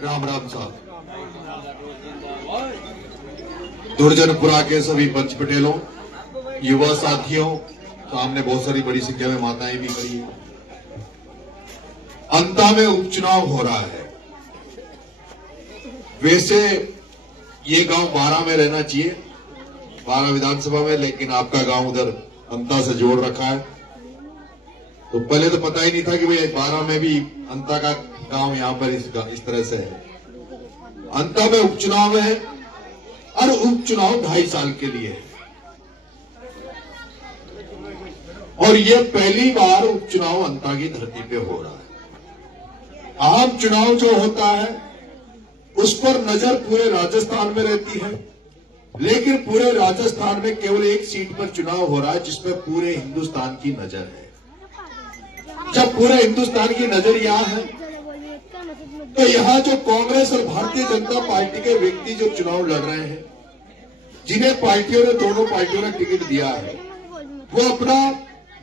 राम राम साहब। दुर्जनपुरा के सभी पंच पटेलों, युवा साथियों, सामने बहुत सारी बड़ी संख्या में माताएं भी खड़ी हैं। अंता में उपचुनाव हो रहा है। वैसे ये गांव 12 में रहना चाहिए, 12 विधानसभा में, लेकिन आपका गांव उधर अंता से जोड़ रखा है। तो पहले तो पता ही नहीं था कि भाई 12 में भी अंता का गांव यहां पर इस तरह से है। अंता में उपचुनाव है और उपचुनाव 2.5 साल के लिए है। और ये पहली बार उपचुनाव अंता की धरती पे हो रहा है। आम चुनाव जो होता है उस पर नजर पूरे राजस्थान में रहती है, लेकिन पूरे राजस्थान में केवल एक सीट पर चुनाव हो रहा है जिसमें पूरे हिंदुस्तान की नजर है। जब पूरे हिंदुस्तान की नजर यहां है तो यहां जो कांग्रेस और भारतीय जनता पार्टी के व्यक्ति जो चुनाव लड़ रहे हैं, जिन्हें पार्टियों ने, दोनों पार्टियों ने टिकट दिया है, वो अपना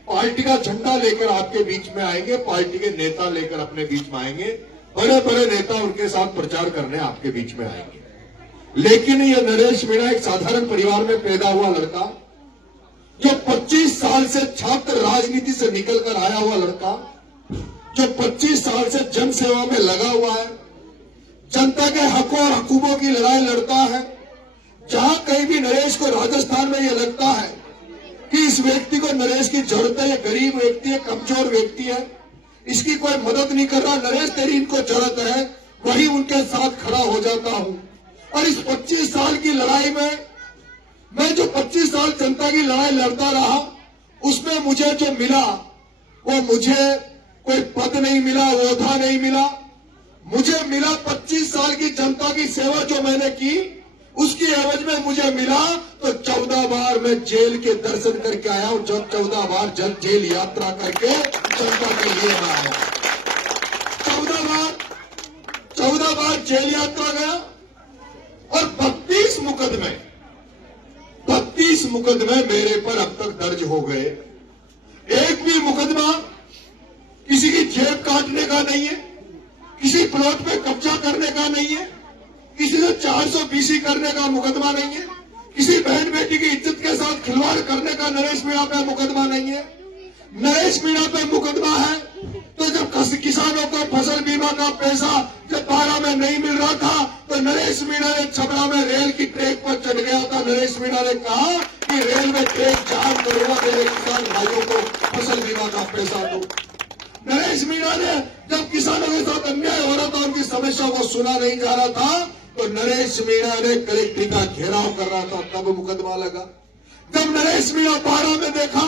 पार्टी का झंडा लेकर आपके बीच में आएंगे, पार्टी के नेता लेकर अपने बीच में आएंगे, बड़े बड़े नेता उनके साथ प्रचार करने आपके बीच में आएंगे। लेकिन ये नरेश मीणा एक साधारण परिवार में पैदा हुआ लड़का, जो 25 साल से छात्र राजनीति से निकलकर आया हुआ लड़का, जो 25 साल से जन सेवा में लगा हुआ है, जनता के हकों और हकूकों की लड़ाई लड़ता है। जहां कहीं भी नरेश को राजस्थान में यह लगता है कि इस व्यक्ति को, नरेश की जरूरत है, ये गरीब व्यक्ति है, कमजोर व्यक्ति है, इसकी कोई मदद नहीं कर रहा, नरेश तेरी इनको जरूरत है, वही उनके साथ खड़ा हो जाता हूं। और इस 25 साल की लड़ाई में, मैं जो 25 साल जनता की लड़ाई लड़ता रहा, उसमें मुझे जो मिला वो मुझे कोई पद नहीं मिला, ओहदा नहीं मिला, मुझे मिला 25 साल की जनता की सेवा जो मैंने की, उसकी एवज में मुझे मिला तो 14 बार मैं जेल के दर्शन करके आया हूं। जब 14 बार जेल यात्रा करके जनता के लिए मैं आया, 14 बार जेल यात्रा गया और 32 मुकदमे मेरे पर अब तक दर्ज हो गए। एक भी मुकदमा किसी की जेब काटने का नहीं है, किसी प्लॉट पे कब्जा करने का नहीं है, किसी से 420 करने का मुकदमा नहीं है, किसी बहन बेटी की इज्जत के साथ खिलवाड़ करने का नरेश मीणा पे मुकदमा नहीं है। नरेश मीणा पे मुकदमा है तो जब किसानों को फसल बीमा का पैसा जब 12 में नहीं मिल रहा था तो नरेश मीणा ने छपरा में रेल की ट्रैक पर चढ़ गया था। नरेश मीणा ने कहा कि रेल में ट्रैक जाम करूंगा, मेरे किसान भाइयों को फसल बीमा का पैसा दो। नरेश मीणा ने जब किसानों के साथ अन्याय हो रहा था, उनकी समस्या को सुना नहीं जा रहा था, तो नरेश मीणा ने कलेक्ट्री का घेराव कर रहा था, तब मुकदमा लगा। जब नरेश मीणा 12 में देखा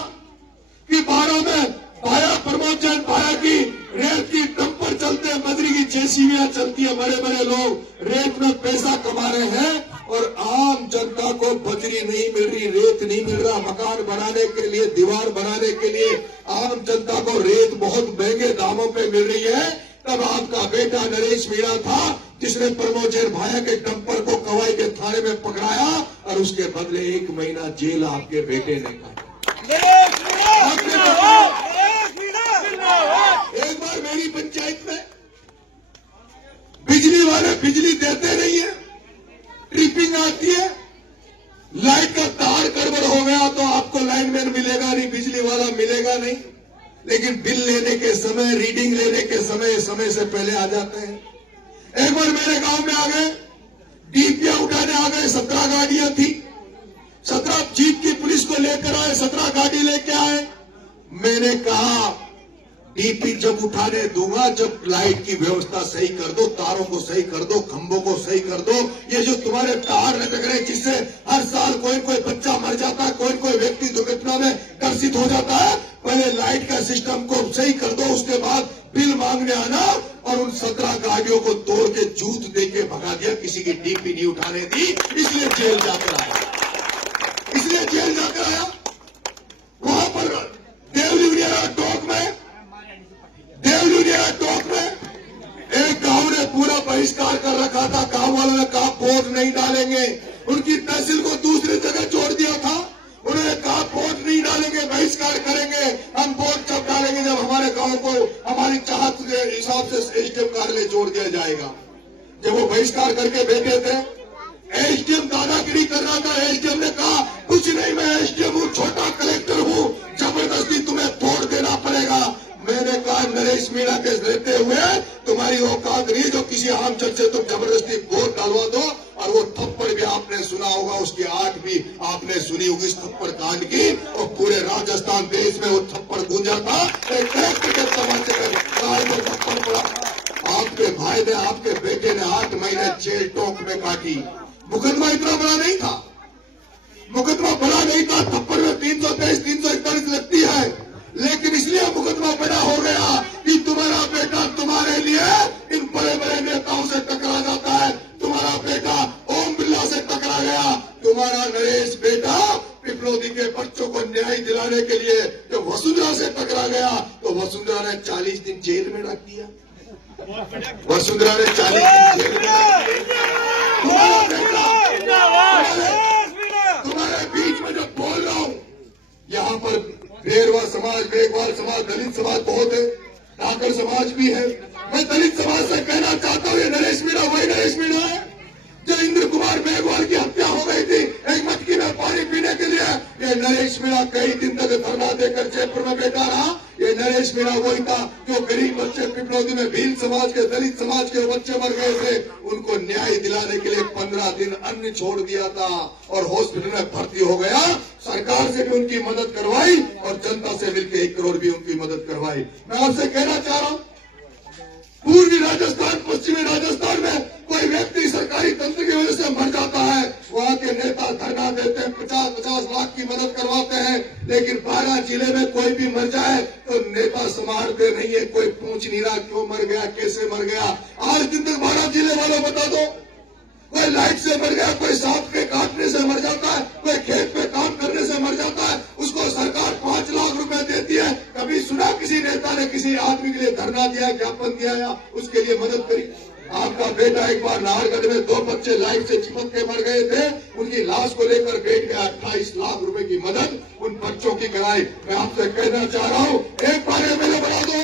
कि 12 में भाया प्रमोद जैन भाया की रेत की डंपर चलते हैं, मजरी की जेसीबियां चलती है, बड़े बड़े लोग रेत में पैसा कमा रहे हैं और आम जनता को बजरी नहीं मिल रही, रेत नहीं मिल रहा, मकान बनाने के लिए, दीवार बनाने के लिए आम जनता को रेत बहुत महंगे दामों पे मिल रही है। तब आपका बेटा नरेश मीणा था जिसने प्रमोद जैन भाया के डंपर को कवाई के थाने में पकड़ाया और उसके बदले 1 महीना जेल आपके बेटे ने काटा। एक बार मेरी पंचायत में बिजली वाले बिजली देते नहीं है, ट्रिपिंग आती है, लाइट का तार गड़बड़ हो गया तो आपको लाइनमैन मिलेगा नहीं, बिजली वाला मिलेगा नहीं, लेकिन बिल लेने के समय, रीडिंग लेने के समय से पहले आ जाते हैं। एक बार मेरे गांव में आ गए, डीपीआई उठाने आ गए, 17 गाड़ियां थी, 17 जीप की पुलिस को लेकर आए, 17 गाड़ी लेके आए। मैंने कहा डीपी जब उठाने दूंगा, जब लाइट की व्यवस्था सही कर दो, तारों को सही कर दो, खंभों को सही कर दो, ये जो तुम्हारे तार लटक रहे जिससे हर साल कोई बच्चा मर जाता है, कोई व्यक्ति दुर्घटना में ग्रसित हो जाता है, पहले लाइट का सिस्टम को सही कर दो, उसके बाद बिल मांगने आना। और उन 17 गाड़ियों को तोड़ के जूत दे के भगा दिया, किसी की डीपी नहीं उठाने दी, इसलिए जेल जाकर आया, वहां पर देवलुनिया टोक में एक गांव ने पूरा बहिष्कार कर रखा था। गांव वालों ने कहा वोट नहीं डालेंगे, उनकी तहसील को दूसरी जगह छोड़ दिया था। उन्होंने कहा वोट नहीं डालेंगे, बहिष्कार करेंगे, हम वोट जब डालेंगे जब हमारे गांव को हमारी चाहत के हिसाब से एसडीएम कार्यालय जोड़ दिया जाएगा। जब वो बहिष्कार करके बैठे थे, एसडीएम दादागिरी कर रहा था। एसडीएम ने कहा कुछ नहीं, मैं एसडीएम हूँ, छोटा कलेक्टर हूँ, जबरदस्ती तुम्हें तोड़ देना पड़ेगा। मैंने कहा नरेश मीणा के रहते हुए तुम्हारी औकात नहीं जो किसी आम जज से तुम जबरदस्ती वोट डालवा दो। और वो थप्पड़ भी आपने सुना होगा, उसकी आठ भी आपने सुनी होगी इस थप्पड़ कांड की, और पूरे राजस्थान देश में वो थप्पड़ गूंजा था। एक कलेक्टर के तमाचे में थप्पड़ पड़ा। आपके भाई ने, आपके बेटे ने 8 महीने जेल टोक में काटी। मुकदमा इतना बड़ा नहीं था, मुकदमा बड़ा नहीं था। थप्पड़ में 323, 341 लगती है, लेकिन इसलिए मुकदमा बड़ा हो गया कि तुम्हारा बेटा तुम्हारे लिए इन बड़े बड़े नेताओं से टकरा जाता है। तुम्हारा बेटा ओम बिरला से टकरा गया, तुम्हारा नरेश बेटा पिपलोदी के बच्चों को न्याय दिलाने के लिए जब वसुंधरा से टकरा गया तो वसुंधरा ने 40 दिन जेल में रख दिया। वसुंधरा ने 40 दिन जेल में रख दिया। तुम्हारा बेटा तुम्हारे बीच में जब बोल रहा हूं, यहाँ पर बेरवा समाज, मेघवाल समाज, दलित समाज बहुत है, ठाकर समाज भी है। मैं दलित समाज से कहना चाहता हूँ, ये नरेश मीणा वही नरेश मीणा है जो इंद्र कुमार मेघवाल की हत्या हो गई थी एक मटकी में पानी पीने के लिए। ये नरेश मीणा कई दिन तक धरना देकर जयपुर में बैठा रहा। ये नरेश मीणा वही था जो गरीब बच्चे पिपलोदी में भील समाज के, दलित समाज के बच्चे मर गए थे, उनको न्याय दिलाने के लिए 15 दिन अन्न छोड़ दिया था और हॉस्पिटल में भर्ती हो गया। सरकार से भी उनकी मदद करवाई और जनता से मिलकर 1 करोड़ भी उनकी मदद करवाई। मैं आपसे कहना चाह रहा हूँ, पूर्वी राजस्थान, पश्चिमी राजस्थान में कोई व्यक्ति सरकारी तंत्र की वजह से मर जाता है, वहाँ के नेता धरना देते हैं, 50-50 लाख की मदद करवाते हैं, लेकिन 12 जिले में कोई भी मर जाए तो नेता संभालते नहीं है। कोई पूछ नहीं रहा क्यों मर गया, कैसे मर गया। आज दिन तक 12 जिले वालों बता दो, कोई लाइट से मर गया, कोई सांप के काटने से मर जाता है, कोई खेत पे काम करने से मर जाता है, उसको सरकार 5 लाख रुपए देती है। कभी सुना किसी नेता ने किसी आदमी के लिए धरना दिया, ज्ञापन दिया या उसके लिए मदद करी? आपका बेटा एक बार नाहरगढ़ में 2 बच्चे लाइट से चिपक के मर गए थे, उनकी लाश को लेकर बैठ गया, 28 लाख रुपए की मदद उन बच्चों की कराई। मैं आपसे कहना चाह रहा हूँ, एक बार एमएलए बना दो,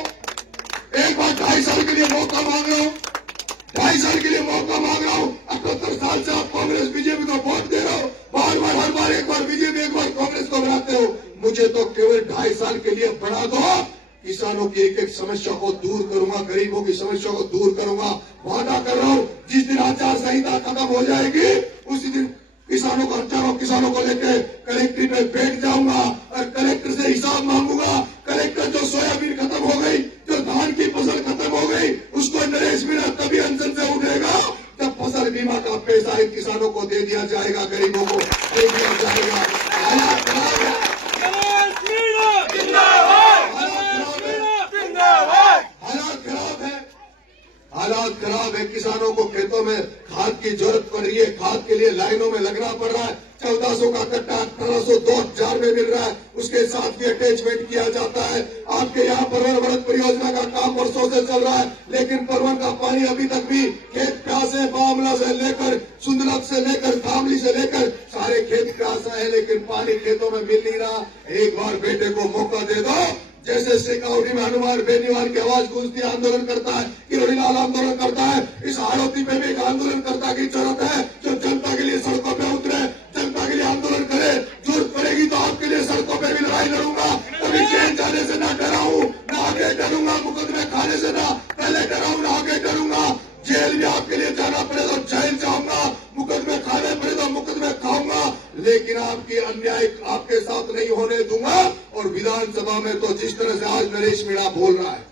एक बार 2.5 साल के लिए मौका मांग रहा हूँ, 2.5 साल के लिए मौका मांग रहा हूँ। 78 साल से आप कांग्रेस बीजेपी को वोट दे रहे हो, बार बार हर बार एक बार बीजेपी एक बार कांग्रेस को बनाते हो। मुझे तो केवल 2.5 साल के लिए बना दो, किसानों की एक एक समस्या को दूर करूंगा, गरीबों की समस्या को दूर करूंगा। वादा कर रहा हूँ, जिस दिन आचार संहिता खत्म हो जाएगी उसी दिन किसानों को, हजारों किसानों को लेकर कलेक्ट्रेट में बैठ जाऊंगा और कलेक्टर से हिसाब मांगूंगा। कलेक्टर, जो सोयाबीन खत्म हो गई, जो धान की फसल खत्म हो गई, उसको नरेश मीणा तभी अनशन से उठेगा जब फसल बीमा का पैसा इन किसानों को दे दिया जाएगा, गरीबों को दे दिया जाएगा। हालात खराब है, हालात खराब है। किसानों को खेतों में खाद की जरूरत पड़ रही है, खाद के लिए लाइनों में लगना पड़ रहा है। 1400 का कट्टा 1800 2000 में मिल रहा है, उसके साथ भी अटैचमेंट किया जाता है। आपके यहाँ परवन वरद परियोजना का काम वर्षों से चल रहा है, लेकिन परवन का पानी अभी तक भी खेत प्यासे, बामला से लेकर सुंदरक से लेकर धामली से लेकर सारे खेत प्यासा है, लेकिन पानी खेतों में मिल नहीं रहा। एक बार बेटे को मौका दे दो, जैसे सिकाउटी में हनुमान बेनीवाल की आवाज गूंजती आंदोलन करता है, किरोड़ीलाल आंदोलन करता है, इस हाड़ौती में भी एक आंदोलन करता की जरूरत है जो जनता के लिए सड़कों पे उतरे, जनता के लिए आंदोलन करे। जरूरत पड़ेगी तो आपके लिए सड़कों पे भी लड़ाई लड़ूंगा। कभी जेल जाने से ना डराऊं, ना आगे डरूंगा, मुकदमे खाने से ना पहले डराऊं, ना आगे डरूंगा। जेल भी आपके लिए जाना पड़े तो जेल जाऊंगा, मुकदमे खाने पड़े तो मुकदमे खाऊंगा, लेकिन आपकी अन्याय आपके साथ नहीं होने दूंगा। और विधानसभा में तो जिस तरह से आज नरेश मीणा बोल रहा है,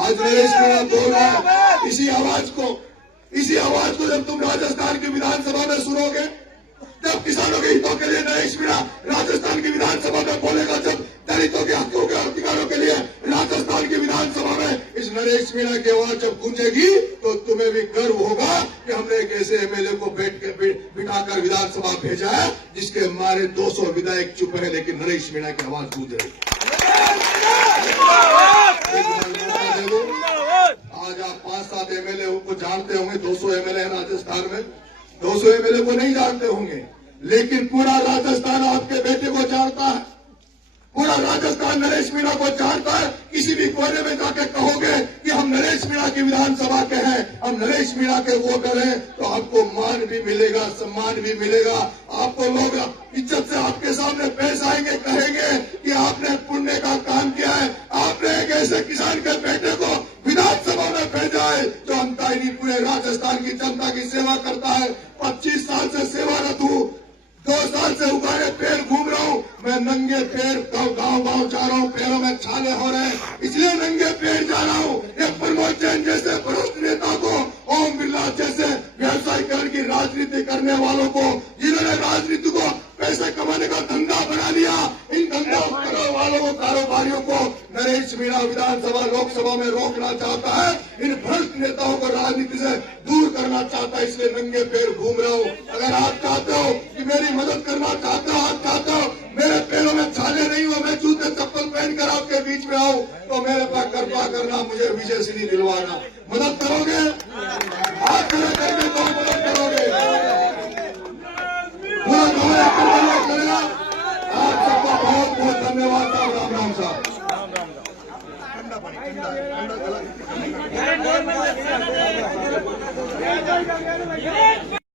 आज नरेश मीणा बोल रहा है, इसी आवाज को जब तुम राजस्थान की विधानसभा में सुनोगे, जब किसानों के हितों के लिए नरेश मीणा राजस्थान की विधानसभा में बोलेगा, जब दलितों के हकों के अधिकारों के लिए राजस्थान की विधानसभा में इस नरेश मीणा की आवाज जब गूंजेगी तो तुम्हें भी गर्व होगा कि हमने एक ऐसे एमएलए को बिठाकर विधानसभा भेजा है जिसके मारे 200 विधायक चुप है, लेकिन नरेश मीणा की आवाज गूंजेगी। आज आप 5-7 एमएलए को जानते होंगे, 200 एमएलए है राजस्थान में, 200 एमएलए को नहीं जानते होंगे, लेकिन पूरा राजस्थान आपके बेटे को जानता है, पूरा पूरा राजस्थान नरेश मीणा को जानता है। किसी भी कोने में जाके कहोगे कि हम नरेश मीणा की विधानसभा के हैं, हम नरेश मीणा के वोटर हैं, तो आपको मान भी मिलेगा, सम्मान भी मिलेगा। आपको लोग इज्जत से आपके सामने पेश आएंगे, कहेंगे कि आपने पुण्य का काम किया है, आपने एक ऐसे किसान के बेटे को विधानसभा में भेजा है जो अंता ही नहीं पूरे राजस्थान की जनता की सेवा करता है। 25 साल से सेवारत हूँ, 2 साल से उगाए पेड़ घूम रहा हूँ, मैं नंगे पेड़ गांव गांव जा रहा हूँ, पैरों में छाले हो रहे हैं, इसलिए नंगे पेड़ जा रहा हूँ। एक प्रमोद जैन जैसे भ्रष्ट नेता को, ओम बिरला जैसे व्यवसायीकरण की राजनीति करने वालों को, जिन्होंने राजनीति को पैसे कमाने का धंधा बना लिया, इन धंधा करने वालों को, कारोबारियों को नरेश मीणा विधानसभा लोकसभा में रोकना चाहता है। इन भ्रष्ट नेताओं को राजनीति से दूर करना चाहता है, इसलिए नंगे पैर घूम रहा हूँ। अगर आप चाहते हो कि मेरी मदद करना चाहते हो, आप चाहते हो मेरे पैरों में छाले नहीं हो, मैं जूते चप्पल पहनकर आपके बीच में आऊं, तो मेरे पास कृपा करना, मुझे विजय श्री दिलवाना। मदद करोगे? हाथ खड़े करके तो मदद करोगे? पूरा गाँव करेगा। आप सबका बहुत बहुत धन्यवाद साहब। राम राम साहब। Yeah.